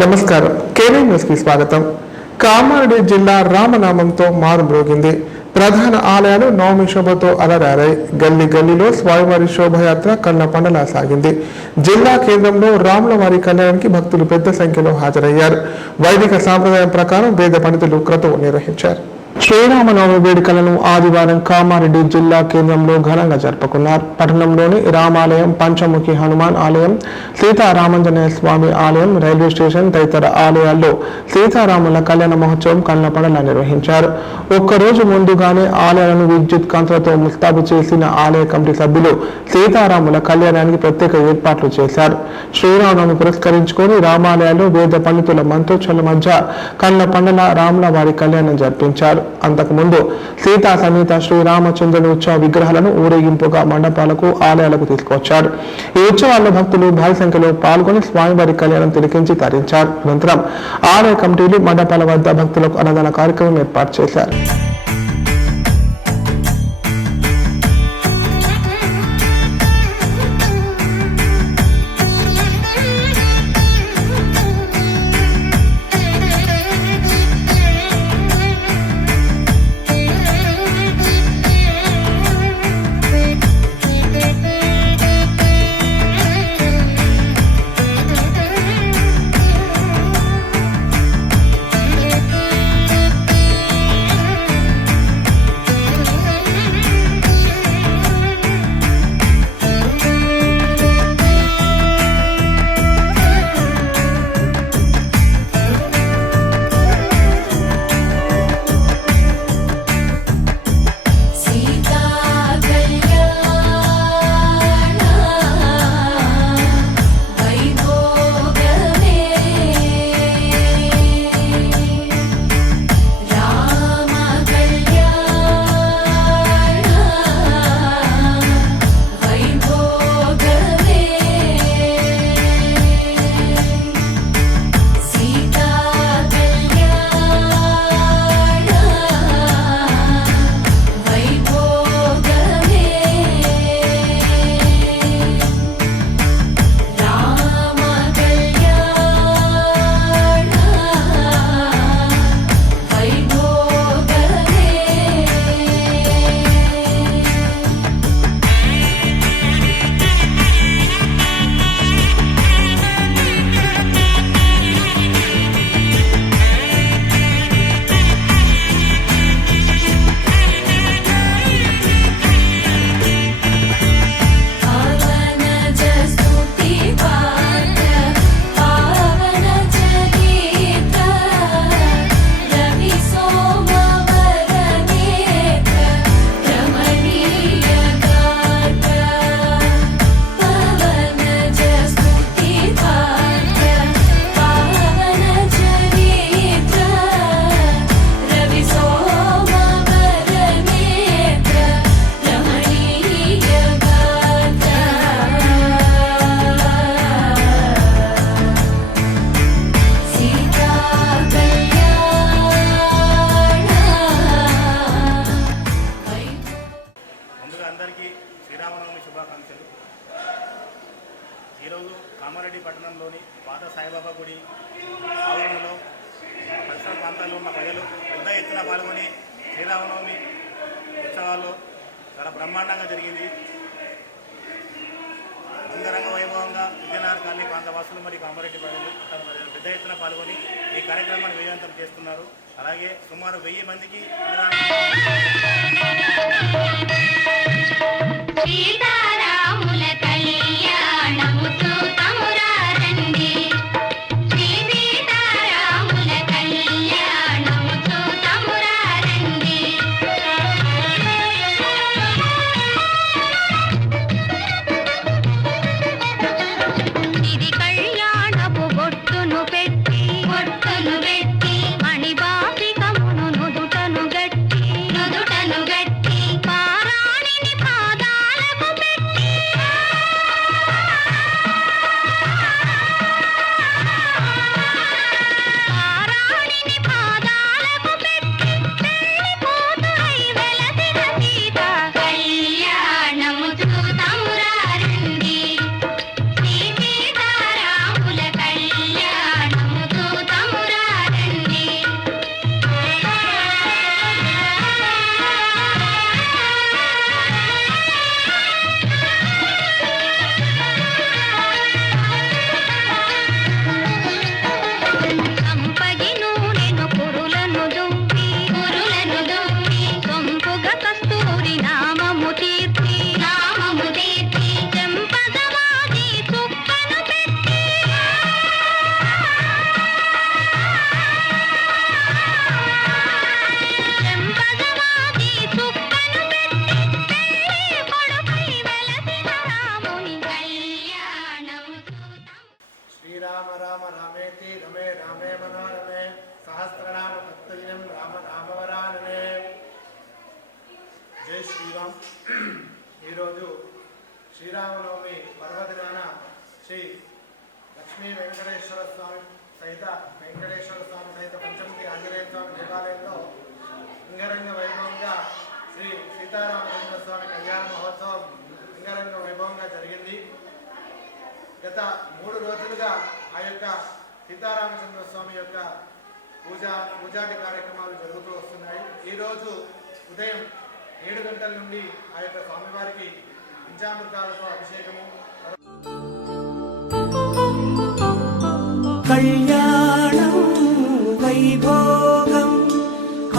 నమస్కారం. KV news కి స్వాగతం. కామారెడ్డి జిల్లా రామనామంతో మారుమ్రోగింది. ప్రధాన ఆలయాలు నవమి శోభతో అలరారాయి. గల్లీ గల్లీలో స్వామివారి శోభయాత్ర కళ్ళ పండలా సాగింది. జిల్లా కేంద్రంలో రాములవారి కళ్యాణానికి భక్తులు పెద్ద సంఖ్యలో హాజరయ్యారు. వైదిక సాంప్రదాయం ప్రకారం వేద పండితులు క్రతువు నిర్వహించారు. శ్రీరామనవమి వేడుకలను ఆదివారం కామారెడ్డి జిల్లా కేంద్రంలో ఘనంగా జరుపుకున్నారు. పట్టణంలోని రామాలయం, పంచముఖి హనుమాన్ ఆలయం, సీతారామాంజనేయ స్వామి ఆలయం, రైల్వే స్టేషన్ తదితర ఆలయాల్లో సీతారాముల కళ్యాణ మహోత్సవం కళ్ళ పండలా నిర్వహించారు. ఒక్కరోజు ముందుగానే ఆలయాలను విద్యుత్ కాంతులతో ముస్తాబు చేసిన ఆలయ కమిటీ సభ్యులు సీతారాముల కళ్యాణానికి ప్రత్యేక ఏర్పాట్లు చేశారు. శ్రీరామనవమి పురస్కరించుకొని రామాలయాల్లో వేద పండితుల మంత్రోచ్చల మధ్య కళ్ళ పండల రాముల వారి కళ్యాణం జరిపించారు. అంతకుముందు సీతా సమేత శ్రీరామచంద్రుని ఉత్సవ విగ్రహాలను ఊరేగింపుగా మండపాలకు, ఆలయాలకు తీసుకొచ్చారు. ఈ ఉత్సవాల్లో భక్తులు భారీ సంఖ్యలో పాల్గొని స్వామివారి కళ్యాణం తిలకించి తరించారు. అనంతరం ఆలయ కమిటీలు మండపాల వద్ద భక్తులకు అన్నదాన కార్యక్రమం ఏర్పాటు చేశారు. శ్రీరామనవమి శుభాకాంక్షలు. ఈరోజు కామారెడ్డి పట్టణంలోని పాత సాయిబాబా గుడి ఆవరణలో పరిసర ప్రాంతాల్లో ఉన్న ప్రజలు పెద్ద ఎత్తున పాల్గొని శ్రీరామనవమి ఉత్సవాలు చాలా బ్రహ్మాండంగా జరిగింది. అంగరంగ వైభవంగా విజయనగర కాలనీ ప్రాంతవాసులు మరియు కామారెడ్డి ప్రజలు పెద్ద ఎత్తున పాల్గొని ఈ కార్యక్రమాన్ని విజయవంతం చేస్తున్నారు. అలాగే సుమారు 1000 మందికి సీతారాముల కళ్యాణము చూతమురా రండి, శ్రీ సీతారాముల కళ్యాణము చూతమురా రండి. ఇది కళ్యాణపు బొట్టును పెట్టి మణిబాసికమును నుదుటను గట్టి పారాణిని పాదాలకు పెట్టి శ్రీరామ రామ రామేతి రమే రామే మనోరమే సహస్రనామ తత్తుల్యం రామ రామవరాననే. జై శ్రీరామ్. ఈరోజు శ్రీరామనవమి పర్వదినాన శ్రీ లక్ష్మీ వెంకటేశ్వర స్వామి సహిత పంచముఖి ఆంజనేయ స్వామి దేవాలయంలో అంగరంగ వైభవంగా శ్రీ సీతారామచంద్ర స్వామి కళ్యాణ మహోత్సవం అంగరంగ వైభవంగా జరిగింది. గత 3 రోజులుగా ఆ యొక్క సీతారామచంద్ర స్వామి యొక్క పూజాది కార్యక్రమాలు జరుగుతూ వస్తున్నాయి. ఈరోజు ఉదయం 7 గంటల నుండి ఆ యొక్క స్వామివారికి పంచామృతాలతో అభిషేకము, కళ్యాణం వైభోగం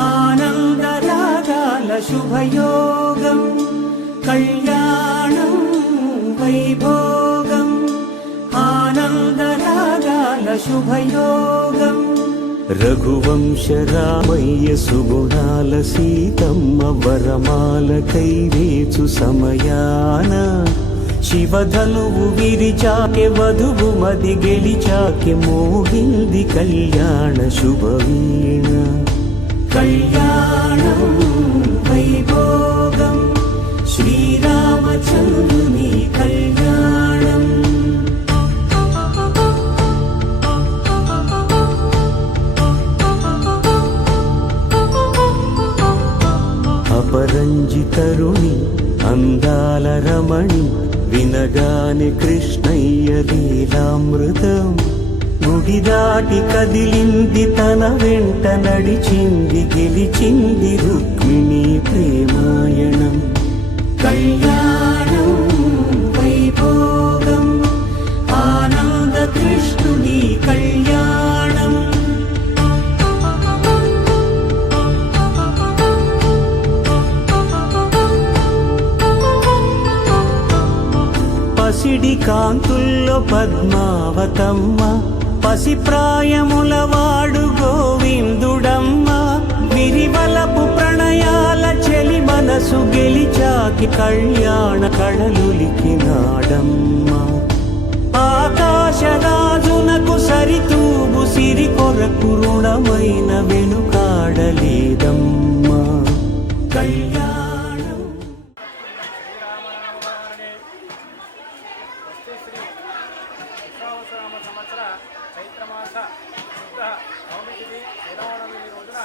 ఆనందరాగాల శుభయోగం. కళ్యాణం వైభోగం ఆనందరాగాల శుభయోగం. రఘువంశ రామయ్య సుగుణాల సీతమ్మ వరమాల కైవేచు సమయాన శివధనువు విరిచాకె వధువు మది గెలిచాకె మోగింది కళ్యాణ శుభవీణ. కళ్యాణం వైభోగం శ్రీరామచంద్రుని కళ్యాణం. అపరంజి తరుణి అందాల రమణి వినగాని కృష్ణయ్య లీలామృతం. గుడి దాటి కదిలింది తన వెంట నడిచింది గెలిచింది రుక్మిణి ప్రేమాయణం. కళ్యాణం వైభోగం ఆనంద కృష్ణుని కళ్యాణం. పసిడి కాంతుల్లో పద్మావతమ్మ పసిప్రాయముల వాడు గోవిందుడమ్మ. విరివలపు ప్రణయాల చెలి మనసు గెలిచాకి కళ్యాణ కళలులికినాడమ్మ. ఆకాశరాజునకు సరితూగు సిరి కొరకు రుణమైన వెనుకాడలేదమ్మా. కళ్యాణం విశ్వావసనామ సంవత్సర చైత్రమాస శుద్ధ నవమి తిథి శ్రీరామనవమి రోజున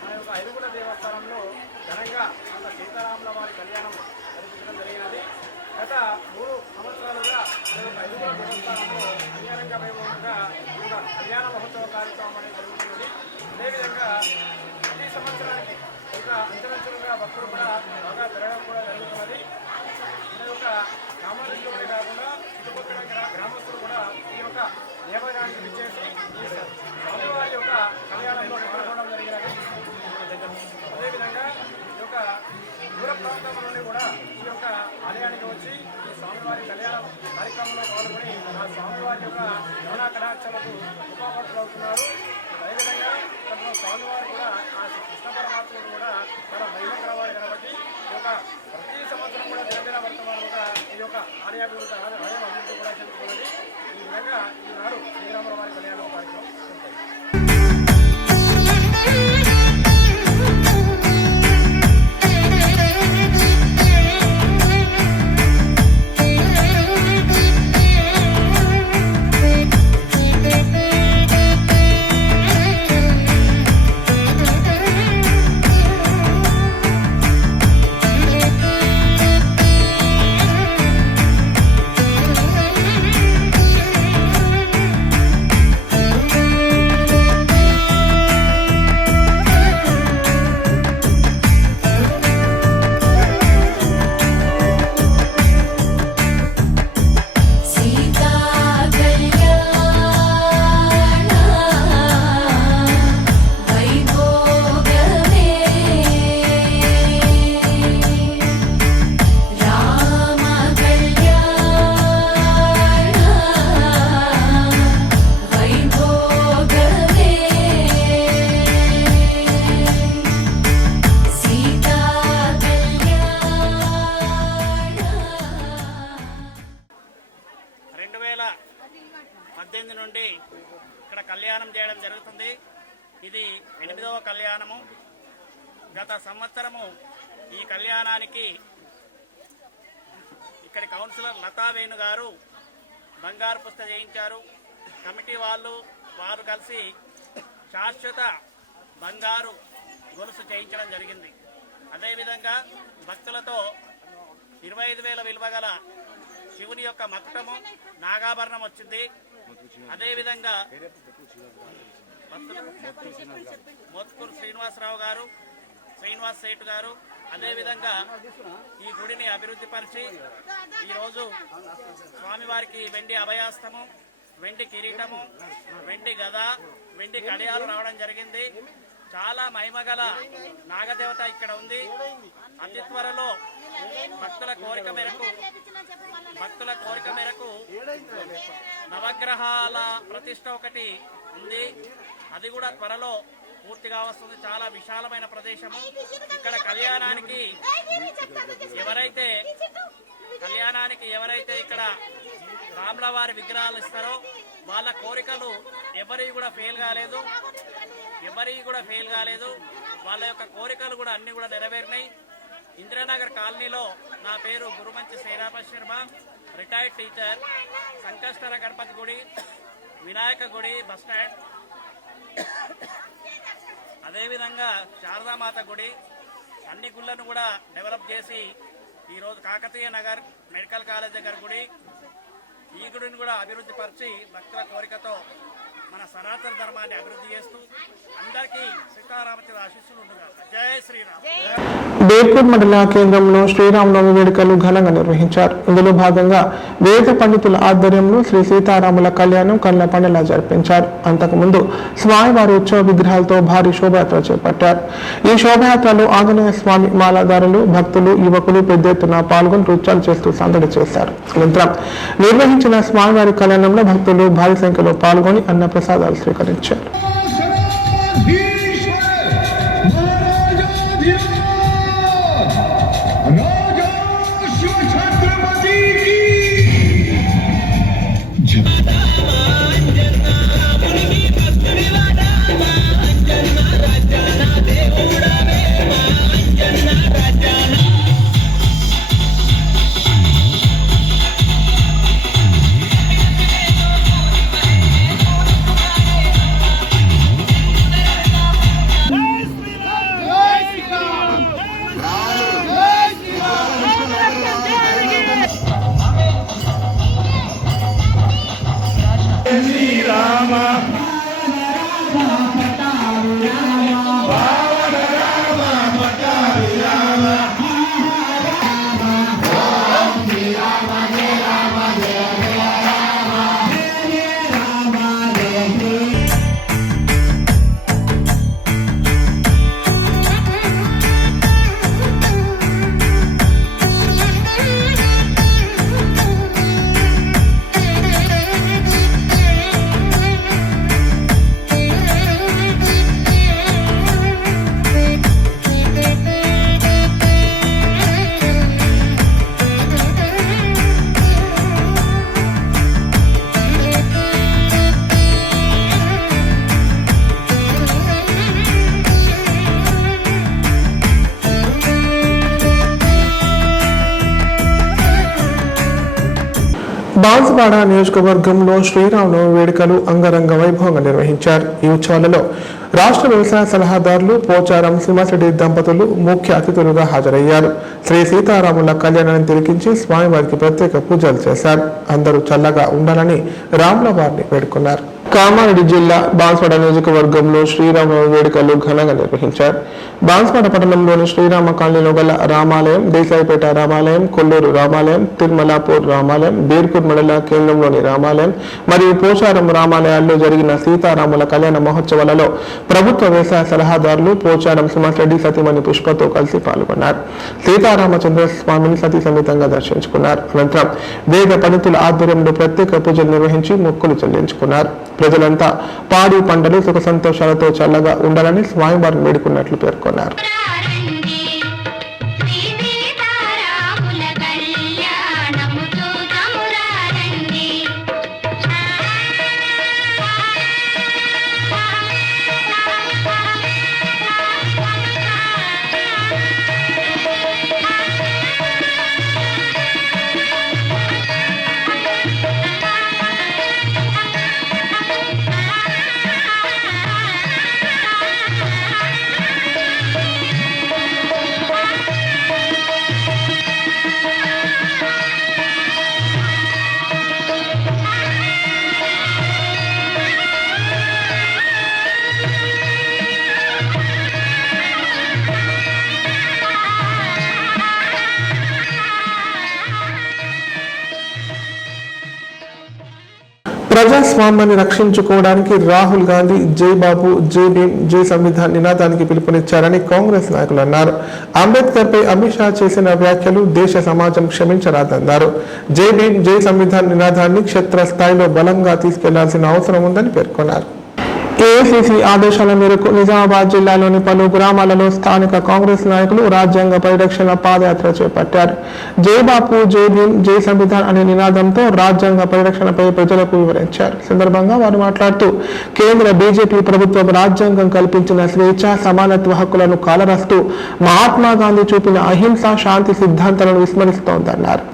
మన యొక్క ఐదుగుల దేవస్థానంలో ఘనంగా మన సీతారాముల వారి కళ్యాణం జరిపించడం జరిగినది. గత 3 సంవత్సరాలుగా మన యొక్క ఐదుగుల దేవస్థానంలో అంగరంగ వైభవంగా కళ్యాణ మహోత్సవ కార్యక్రమం అనేది జరుగుతున్నది. అదేవిధంగా ప్రతి సంవత్సరానికి అంచెలంచెలుగా భక్తులు కూడా బాగా పెరగడం కూడా జరుగుతున్నది. మన యొక్క కామారెడ్డిలోనే కాకుండా చుట్టుపక్కల గ్రామస్తులు కూడా ఈ యొక్క దేవాలయానికి విచ్చేసి ఈ స్వామివారి యొక్క కళ్యాణంలో పాల్గొనడం జరిగినది. అదేవిధంగా ఈ యొక్క దూర ప్రాంతం నుండి కూడా ఈ యొక్క ఆలయానికి వచ్చి ఈ స్వామివారి కళ్యాణ కార్యక్రమంలో పాల్గొని ఆ స్వామివారి యొక్క కరుణా కటాక్షలకు ఉపపాఠులు అవుతున్నారు. అదేవిధంగా తమ స్వామివారు కూడా ఆ కృష్ణ పరమాత్ముడు కూడా చాలా మహిమకరవాడు కాబట్టి ఈ యొక్క ప్రతి సంవత్సరం కూడా దినదిన వర్తమానంగా ఈ యొక్క ఆలయాభివృద్ధి ఆలయం అభివృద్ధి కూడా చెందుతున్నది. ఈ విధంగా ఈనాడు శ్రీరాముల వారి కళ్యాణ కార్యక్రమం ఉంటుంది. 18 నుండి ఇక్కడ కళ్యాణం చేయడం జరుగుతుంది. ఇది 8వ కళ్యాణము. గత సంవత్సరము ఈ కళ్యాణానికి ఇక్కడి కౌన్సిలర్ లతా వేణు గారు బంగారు పుస్త చేయించారు. కమిటీ వారు కలిసి శాశ్వత బంగారు గొలుసు చేయించడం జరిగింది. అదేవిధంగా భక్తులతో 25,000 విలువ గల శివుని యొక్క మకుటము నాగాభరణం వచ్చింది. అదేవిధంగా మోత్కూరు శ్రీనివాసరావు గారు, శ్రీనివాస్ సేటు గారు అదేవిధంగా ఈ గుడిని అభివృద్ధి పరిచి ఈరోజు స్వామివారికి వెండి అభయాస్తము, వెండి కిరీటము, వెండి గద, వెండి కడియాలు రావడం జరిగింది. చాలా మహిమగల నాగదేవత ఇక్కడ ఉంది. అతి త్వరలో భక్తుల కోరిక మేరకు నవగ్రహాల ప్రతిష్ట ఒకటి ఉంది. అది కూడా త్వరలో పూర్తిగా వస్తుంది. చాలా విశాలమైన ప్రదేశము. ఇక్కడ కళ్యాణానికి ఎవరైతే ఇక్కడ రాముల వారి విగ్రహాలు ఇస్తారో వాళ్ళ కోరికలు ఎవరి కూడా ఫెయిల్ కాలేదు. వాళ్ళ యొక్క కోరికలు కూడా అన్ని కూడా నెరవేరినాయి. ఇందిరానగర్ కాలనీలో నా పేరు గురుమంచి శ్రీరామ శర్మ, రిటైర్డ్ టీచర్. సంకష్టర గణపతి గుడి, వినాయక గుడి, బస్టాండ్, అదేవిధంగా శారదామాత గుడి, అన్ని గుళ్ళను కూడా డెవలప్ చేసి ఈరోజు కాకతీయ నగర్ మెడికల్ కాలేజ్ దగ్గర గుడి, ఈ గుడిని కూడా అభివృద్ధి పరిచి భక్తుల కోరికతో మన సనాతన ధర్మాన్ని అభివృద్ధి చేస్తూ అందరికీ సీతారామచంద్ర ఆశీస్సులు ఉండగా. జై శ్రీరామ్. బేర్పూర్ మండల కేంద్రంలో శ్రీరామనవమి వేడుకలు ఘనంగా నిర్వహించారు. ఇందులో భాగంగా వేద పండితుల ఆధ్వర్యంలో శ్రీ సీతారాముల కళ్యాణం కళ్ళ పండుగ జరిపించారు. అంతకుముందు స్వామివారి ఉత్సవ విగ్రహాలతో భారీ శోభయాత్ర చేపట్టారు. ఈ శోభయాత్రలో ఆంజనేయ స్వామి మాలాదారులు, భక్తులు, యువకులు పెద్ద ఎత్తున పాల్గొని నృత్యాలు చేస్తూ సందడి చేశారు. అనంతరం నిర్వహించిన స్వామివారి కళ్యాణంలో భక్తులు భారీ సంఖ్యలో పాల్గొని అన్న ప్రసాదాలు స్వీకరించారు. బాన్సువాడ నియోజకవర్గంలో శ్రీరామనవమి వేడుకలు అంగరంగ వైభవంగా నిర్వహించారు. ఈ ఉత్సవాలలో రాష్ట్ర వ్యవసాయ సలహాదారులు పోచారం సింహారెడ్డి దంపతులు ముఖ్య అతిథులుగా హాజరయ్యారు. శ్రీ సీతారాముల కళ్యాణాన్ని తిలకించి స్వామివారికి ప్రత్యేక పూజలు చేశారు. అందరూ చల్లగా ఉండాలని రాముల వారిని వేడుకున్నారు. కామారెడ్డి జిల్లా బాన్సువాడ నియోజకవర్గంలో శ్రీరామనవమి వేడుకలు ఘనంగా నిర్వహించారు. బాన్సువాడ పట్టణంలోని శ్రీరామ కాలనీలో గల రామాలయం, దేశాయిపేట రామాలయం, కొల్లూరు రామాలయం, తిరుమలాపూర్ రామాలయం, బేర్పూర్ మండల కేంద్రంలోని రామాలయం మరియు పోచారం రామాలయాల్లో జరిగిన సీతారాముల కళ్యాణ మహోత్సవాలలో ప్రభుత్వ వ్యవసాయ సలహాదారులు పోచారం సింహారెడ్డి సతీమణి పుష్పతో కలిసి పాల్గొన్నారు. సీతారామచంద్ర స్వామిని సతీ సమేతంగా దర్శించుకున్నారు. అనంతరం వేద పండితుల ఆధ్వర్యంలో ప్రత్యేక పూజలు నిర్వహించి మొక్కులు చెల్లించుకున్నారు. ప్రజలంతా పాడి పంటలు సుఖ సంతోషాలతో చల్లగా ఉండాలని స్వామివారిని వేడుకున్నట్లు పేర్కొన్నారు. ప్రజాస్వామ్యాన్ని రక్షించుకోవడానికి రాహుల్ గాంధీ జై బాబు జై భీమ్ జై సంవిధాన్ నినాదానికి పిలుపునిచ్చారని కాంగ్రెస్ నాయకులు అన్నారు. అంబేద్కర్ పై అమిత్ షా చేసిన వ్యాఖ్యలు దేశ సమాజం క్షమించరాదన్నారు. జై భీమ్ జై సంవిధాన్ నినాదాన్ని క్షేత్రస్థాయిలో బలంగా తీసుకెళ్లాల్సిన అవసరం ఉందని పేర్కొన్నారు. ఏఐసిసి ఆదేశాల మేరకు నిజామాబాద్ జిల్లాలోని పలు గ్రామాలలో స్థానిక కాంగ్రెస్ నాయకులు రాజ్యాంగ పరిరక్షణ పాదయాత్ర చేపట్టారు. జై బాపు జై భీమ్ జై సంవిధాన్ అనే నినాదంతో రాజ్యాంగ పరిరక్షణపై ప్రజలకు వివరించారు. సందర్భంగా వారు మాట్లాడుతూ కేంద్ర బీజేపీ ప్రభుత్వం రాజ్యాంగం కల్పించిన స్వేచ్ఛ సమానత్వ హక్కులను కాలరాస్తూ మహాత్మా గాంధీ చూపిన అహింస శాంతి సిద్ధాంతాలను విస్మరిస్తోందన్నారు.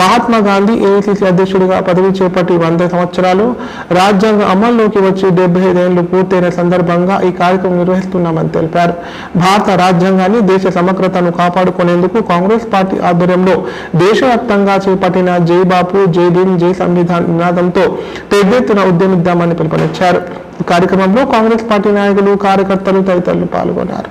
మహాత్మా గాంధీ ఏఐసిసి అధ్యక్షుడిగా పదవి చేపట్టి 100 సంవత్సరాలు, రాజ్యాంగ అమల్లోకి వచ్చి 75 ఏళ్లు పూర్తయిన సందర్భంగా ఈ కార్యక్రమం నిర్వహిస్తున్నామని తెలిపారు. భారత రాజ్యాంగాన్ని, దేశ సమగ్రతను కాపాడుకునేందుకు కాంగ్రెస్ పార్టీ ఆధ్వర్యంలో దేశవ్యాప్తంగా చేపట్టిన జై బాపు జై భీమ్ జై సంవిధాన్ నినాదంతో పెద్ద ఎత్తున ఉద్యమిద్దామని పిలుపునిచ్చారు. ఈ కార్యక్రమంలో కాంగ్రెస్ పార్టీ నాయకులు, కార్యకర్తలు తదితరులు పాల్గొన్నారు.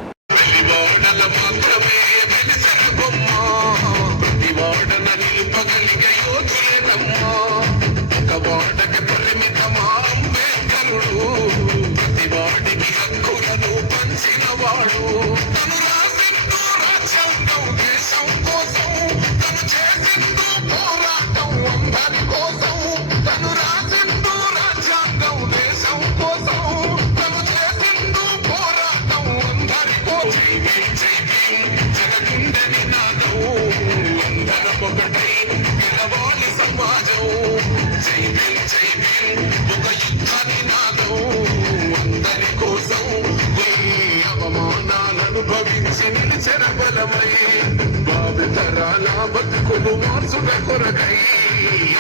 భావితరాల బతుకులు మార్చుట కొరకై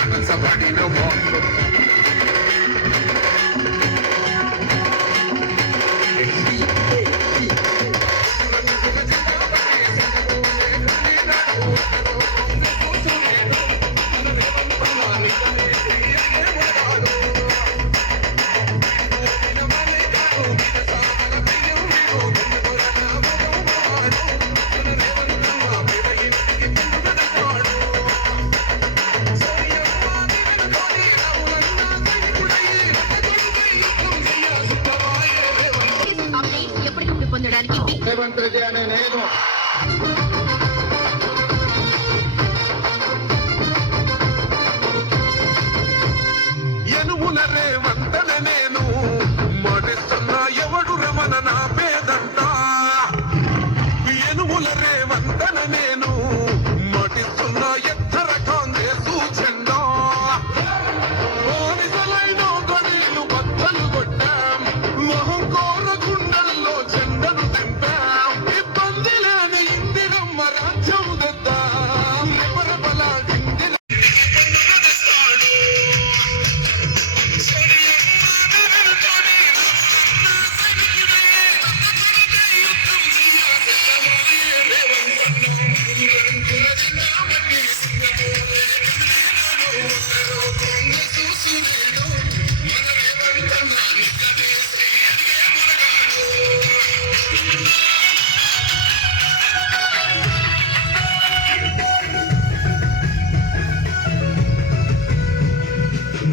అణచబడిన వాళ్ళు రేవంత్ రెడ్డి అనే నేను ఎనుముల రేవంతన నేను మాటిస్తున్నా ఎవడు రమణ నా పేదంట ఎనుముల రేవంతన నేను మాటిస్తున్నా ఎత్తర కాంగ్రెస్ జెండా ఓనిసలైన గడిలు బద్దలు కొట్టాం మొహం కోర గుండెల్లో జెండను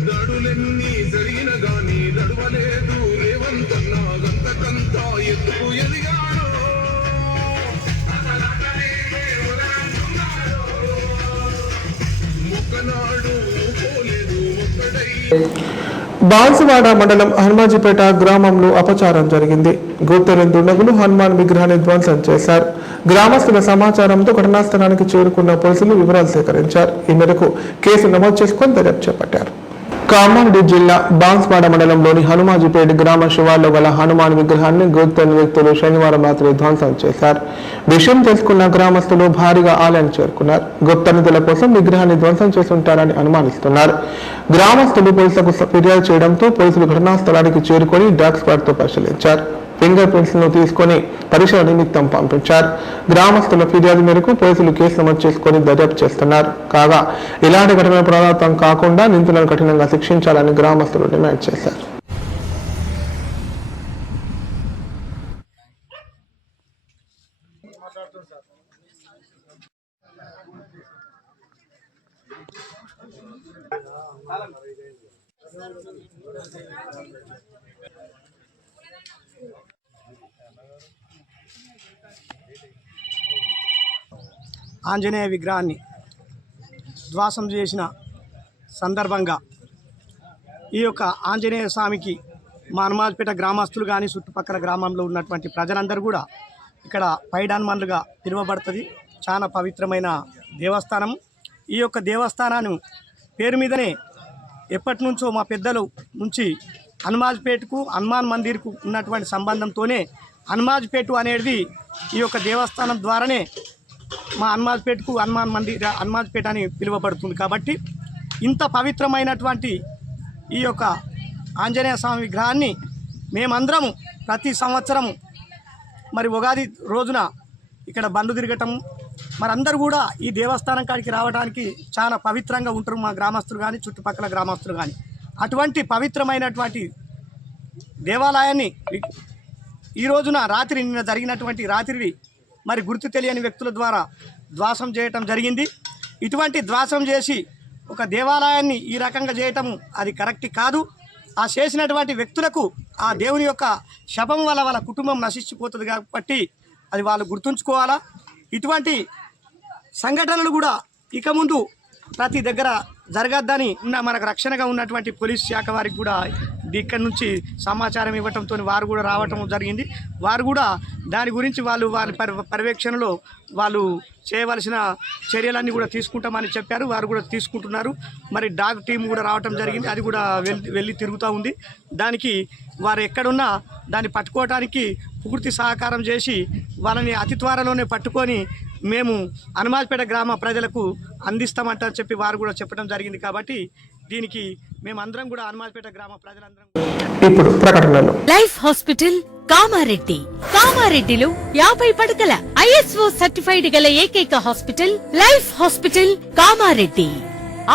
నడులెన్ని జరిగిన గాని నడవలేదు రేవంతన్న గంతకంతా ఎందుకు ఎదిగాడు మొక్కనాడు పోలేదు ఒక్కడై. బాన్సువాడ మండలం హనుమాజీపేట గ్రామంలో అపచారం జరిగింది. గుర్తులేని దుండగులు హనుమాన్ విగ్రహాన్ని ధ్వంసం చేశారు. గ్రామస్తుల సమాచారంతో ఘటనా స్థలానికి చేరుకున్న పోలీసులు వివరాలు సేకరించారు. ఈ మేరకు కేసు నమోదు చేసుకుని దర్యాప్తు చేపట్టారు. కామారెడ్డి జిల్లా బాన్స్వాడ మండలంలోని హనుమాజీపేట గ్రామ శివార్లో గల హనుమాన్ విగ్రహాన్ని గుర్తులేని వ్యక్తులు శనివారం రాత్రి ధ్వంసం చేశారు. విషయం తెలుసుకున్న గ్రామస్తులు భారీగా ఆలయాన్ని చేరుకున్నారు. గుప్త నిధుల కోసం విగ్రహాన్ని ధ్వంసం చేస్తుంటారని అనుమానిస్తున్నారు. గ్రామస్తులు పోలీసులకు ఫిర్యాదు చేయడంతో పోలీసులు ఘటనా స్థలానికి చేరుకొని డాగ్ స్క్వాడ్ తో పరిశీలించారు. ఫింగర్ ప్రింట్స్ ను తీసుకుని పరీక్షల నిమిత్తం పంపించారు. గ్రామస్తుల ఫిర్యాదు మేరకు పోలీసులు కేసు నమోదు చేసుకుని దర్యాప్తు చేస్తున్నారు. కాగా ఇలాంటి ఘటనలు పునరావృతం కాకుండా నిందితులను కఠినంగా శిక్షించాలని గ్రామస్తులు డిమాండ్ చేశారు. ఆంజనేయ విగ్రహాన్ని ధ్వంసం చేసిన సందర్భంగా ఈ యొక్క ఆంజనేయ స్వామికి మా హనుమాన్పేట గ్రామస్తులు కానీ చుట్టుపక్కల గ్రామంలో ఉన్నటువంటి ప్రజలందరూ కూడా ఇక్కడ పైడాన్మన్లుగా పిలువబడుతుంది. చాలా పవిత్రమైన దేవస్థానం. ఈ యొక్క దేవస్థానాన్ని పేరు మీదనే ఎప్పటి నుంచో మా పెద్దలు నుంచి హనుమాన్పేటకు హనుమాన్ మందిర్కు ఉన్నటువంటి సంబంధంతోనే హనుమాన్పేట అనేది ఈ యొక్క దేవస్థానం ద్వారానే మా హనుమాన్పేటకు హనుమాన్పేట అని పిలువబడుతుంది. కాబట్టి ఇంత పవిత్రమైనటువంటి ఈ యొక్క ఆంజనేయ స్వామి విగ్రహాన్ని మేమందరము ప్రతి సంవత్సరము మరి ఉగాది రోజున ఇక్కడ బండ్లు తిరగటం, మరి అందరూ కూడా ఈ దేవస్థానం కాడికి రావడానికి చాలా పవిత్రంగా ఉంటారు మా గ్రామస్తులు కానీ చుట్టుపక్కల గ్రామస్తులు కానీ. అటువంటి పవిత్రమైనటువంటి దేవాలయాన్ని ఈ రోజున నిన్న జరిగినటువంటి రాత్రి మరి గుర్తు తెలియని వ్యక్తుల ద్వారా ధ్వంసం చేయటం జరిగింది. ఇటువంటి ధ్వంసం చేసి ఒక దేవాలయాన్ని ఈ రకంగా చేయటం అది కరెక్ట్ కాదు. ఆ చేసినటువంటి వ్యక్తులకు ఆ దేవుని యొక్క శపం వల్ల వాళ్ళ కుటుంబం నశించిపోతుంది కాబట్టి అది వాళ్ళు గుర్తుంచుకోవాలా. ఇటువంటి సంఘటనలు కూడా ఇక ముందు ప్రతి దగ్గర జరగద్దని మనకు రక్షణగా ఉన్నటువంటి పోలీస్ శాఖ వారికి కూడా ఇక్కడి నుంచి సమాచారం ఇవ్వటంతో వారు కూడా రావటం జరిగింది. వారు కూడా దాని గురించి వాళ్ళ పర్యవేక్షణలో వాళ్ళు చేయవలసిన చర్యలన్నీ కూడా తీసుకుంటామని చెప్పారు. వారు కూడా తీసుకుంటున్నారు. మరి డాగ్ టీం కూడా రావటం జరిగింది. అది కూడా వెళ్ళి తిరుగుతూ ఉంది. దానికి వారు ఎక్కడున్నా దాన్ని పట్టుకోవటానికి పూర్తి సహకారం చేసి వాళ్ళని అతి త్వరలోనే పట్టుకొని మేము హనుమాన్పేట గ్రామ ప్రజలకు అందిస్తామంటారని చెప్పి వారు కూడా చెప్పడం జరిగింది. కాబట్టి దీనికి మేమందరం కూడా హనుమాన్పేట గ్రామ ప్రజలందరం ఇప్పుడు ప్రకటనలు. Life hospital Kamareddy. కామారెడ్డిలో 50 పడకల ISO సర్టిఫైడ్ గల ఏకైక hospital life hospital Kamareddy.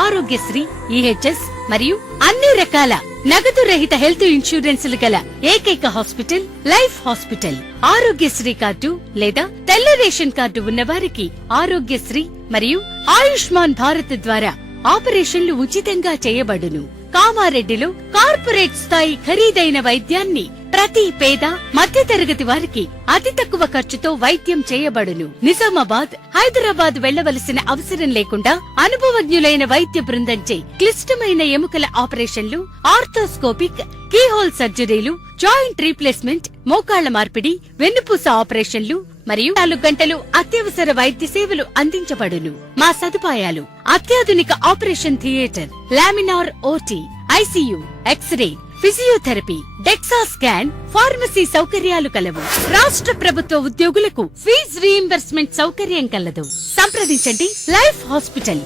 Aarogyasri, EHS మరియు అన్ని రకాల నగదు రహిత హెల్త్ ఇన్సూరెన్సులు గల ఏకైక hospital life hospital. Aarogyasri card లేదా తెల్ల రేషన్ కార్డు ఉన్నవారికి ఆరోగ్యశ్రీ మరియు ఆయుష్మాన్ భారత్ ద్వారా ఆపరేషన్లు ఉచితంగా చేయబడును. కామారెడ్డిలో కార్పొరేట్ స్థాయి ఖరీదైన వైద్యాన్ని ప్రతి పేద మధ్యతరగతి వారికి అతి తక్కువ ఖర్చుతో వైద్యం చేయబడును. నిజామాబాద్, హైదరాబాద్ వెళ్లవలసిన అవసరం లేకుండా అనుభవజ్ఞులైన వైద్య బృందంచే క్లిష్టమైన ఎముకల ఆపరేషన్లు, ఆర్థోస్కోపిక్, కీహోల్ సర్జరీలు, జాయింట్ రీప్లేస్మెంట్, మోకాళ్ల మార్పిడి, వెన్నుపూస ఆపరేషన్లు మరియు 4 గంటలు అత్యవసర వైద్య సేవలు అందించబడును. మా సదుపాయాలు: అత్యాధునిక operation theatre, laminar OT, ICU, x-ray, physiotherapy, dexa scan, pharmacy సౌకర్యాలు కలవు. రాష్ట్ర ప్రభుత్వ ఉద్యోగులకు ఫీజు రీయింబర్స్మెంట్ సౌకర్యం కలదు. సంప్రదించండి లైఫ్ హాస్పిటల్.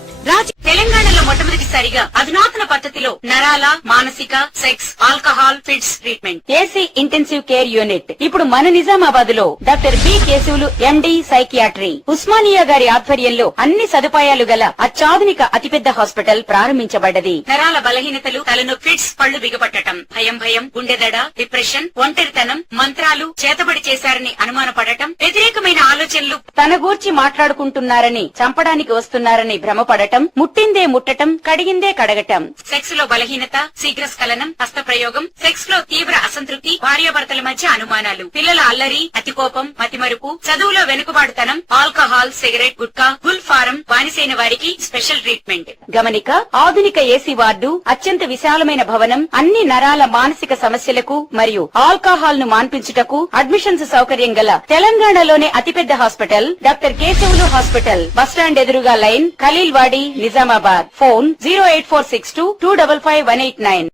తెలంగాణలో మొట్టమొదటిసారిగా అధునాతన పద్ధతిలో నరాల, మానసిక, sex, alcohol, fits treatment, AC intensive care unit ఇప్పుడు మన నిజామాబాద్ లో doctor B Keshavulu MD psychiatry, Osmania గారి ఆధ్వర్యంలో అన్ని సదుపాయాలు గల అత్యాధునిక అతిపెద్ద హాస్పిటల్ ప్రారంభించబడ్డది. నరాల బలహీనతలు, తలనొప్పి, ఫిట్స్, పళ్లు బిగపట్టడం, భయం, గుండెదడ, డిప్రెషన్, ఒంటరితనం, మంత్రాలు చేతబడి చేశారని అనుమానపడటం, వ్యతిరేకమైన ఆలోచనలు, తన గూర్చి మాట్లాడుకుంటున్నారని, చంపడానికి వస్తున్నారని భ్రమపడటం, ముట్టిందే ముట్టటం, కడిగిందే కడగటం, సెక్స్ లో బలహీనత, శీఘ్రస్ఖలనం, హస్తప్రయోగం, సెక్స్ లో తీవ్ర అసంతృప్తి, భార్యాభర్తల మధ్య అనుమానాలు, పిల్లల అల్లరి, అతికోపం, మతిమరుపు, చదువులో వెనుకబాటుతనం, alcohol, cigarette, gutka, Gul form బానిసైన వారికి స్పెషల్ ట్రీట్మెంట్. గమనిక: ఆధునిక ఏసీ వార్డు, అత్యంత విశాలమైన భవనం, అన్ని నరాల మానసిక సమస్యలకు మరియు ఆల్కహాల్ ను మాన్పించుటకు అడ్మిషన్స్ సౌకర్యం గల తెలంగాణలోనే అతిపెద్ద hospital doctor Keshavulu hospital. Bus stand ఎదురుగా లైన్, ఖలీల్వాడి, నిజామాబాద్. ఫోన్ 08462255189.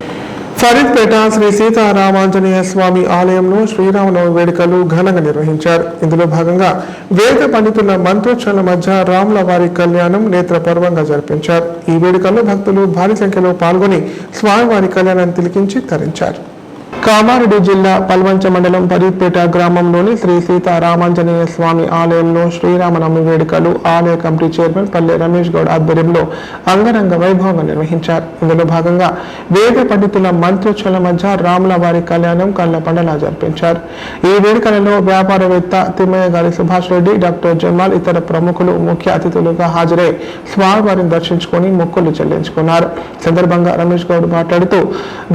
ఫరీద్పేట శ్రీ సీతారామాంజనేయ స్వామి ఆలయంలో శ్రీరామనవమి వేడుకలు ఘనంగా నిర్వహించారు. ఇందులో భాగంగా వేద పండితుల మంత్రోచ్చరణ మధ్య రాముల వారి కళ్యాణం నేత్రపర్వంగా జరిపించారు. ఈ వేడుకల్లో భక్తులు భారీ సంఖ్యలో పాల్గొని స్వామివారి కళ్యాణాన్ని తిలకించి తరించారు. కామారెడ్డి జిల్లా పల్వంచ మండలం పరీపేట గ్రామంలోని శ్రీ సీతారామాంజనేయ స్వామి ఆలయంలో శ్రీరామనవమి వేడుకలు ఆలయ కమిటీ చైర్మన్ పల్లె రమేష్ గౌడ్ ఆధ్వర్యంలో అంగరంగ వైభవంగా నిర్వహించారు. ఇందులో భాగంగా వేద పండితుల మంత్రోచ్చల మధ్య రాముల వారి కళ్యాణం కళ్ళ పండలా జరిపించారు. ఈ వేడుకలలో వ్యాపారవేత్త తిమ్మయ్య గారి సుభాష్ రెడ్డి, డాక్టర్ జమాల్ ఇతర ప్రముఖులు ముఖ్య అతిథులుగా హాజరై స్వామివారిని దర్శించుకుని మొక్కులు చెల్లించుకున్నారు. సందర్భంగా రమేష్ గౌడ్ మాట్లాడుతూ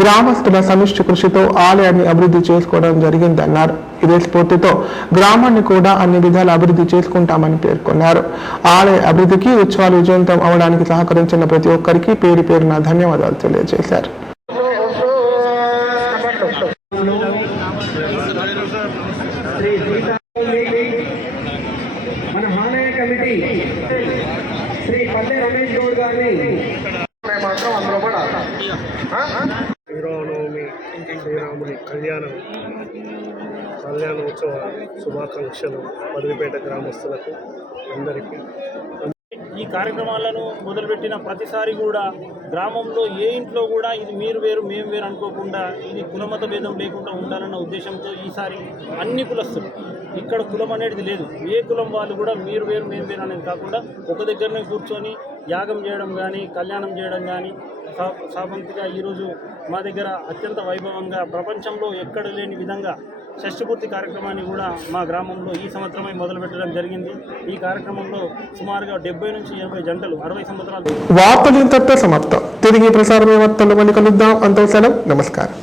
గ్రామస్తుల సమిష్టి కృషితో ఆలయాన్ని అభివృద్ధి చేసుకోవడం జరిగిందన్నారు. ఇదే స్ఫూర్తితో గ్రామాన్ని కూడా అన్ని విధాల అభివృద్ధి చేసుకుంటామని పేర్కొన్నారు. ఆలయ అభివృద్ధికి ఉత్సవాలు విజయవంతం అవడానికి సహకరించిన ప్రతి ఒక్కరికి పేరు పేరున ధన్యవాదాలు తెలియజేశారు. మన ఆలయ కమిటీ శ్రీ పల్లె రమేష్ గౌడ్ గారిని మాత్రం అందరూ కూడా శ్రీరామనవమి శ్రీరాముని కళ్యాణోత్సవ శుభాకాంక్షలు పదిపేట గ్రామస్తులకు అందరికీ. ఈ కార్యక్రమాలను మొదలుపెట్టిన ప్రతిసారి కూడా గ్రామంలో ఏ ఇంట్లో కూడా ఇది మీరు వేరు మేము వేరు అనుకోకుండా ఇది కులమత భేదం లేకుండా ఉండాలన్న ఉద్దేశంతో ఈసారి అన్ని కులస్తులు, ఇక్కడ కులం అనేది లేదు, ఏ కులం వాళ్ళు కూడా మీరు వేరు మేము వేరు అనేది కాకుండా ఒక దగ్గరనే కూర్చొని యాగం చేయడం కానీ కళ్యాణం చేయడం కానీ సాబంతిగా ఈరోజు మా దగ్గర అత్యంత వైభవంగా ప్రపంచంలో ఎక్కడ లేని విధంగా షష్ఠపూర్తి కార్యక్రమాన్ని కూడా మా గ్రామంలో ఈ సంవత్సరమే మొదలుపెట్టడం జరిగింది. ఈ కార్యక్రమంలో సుమారుగా 70 నుంచి 80 జంటలు 60 సంవత్సరాలు. వార్తలు ఇంతటితో సమాప్తం. తిరిగి ప్రసారమే వార్తల్లో మళ్ళీ కలుద్దాం. అంత సెలవు. నమస్కారం.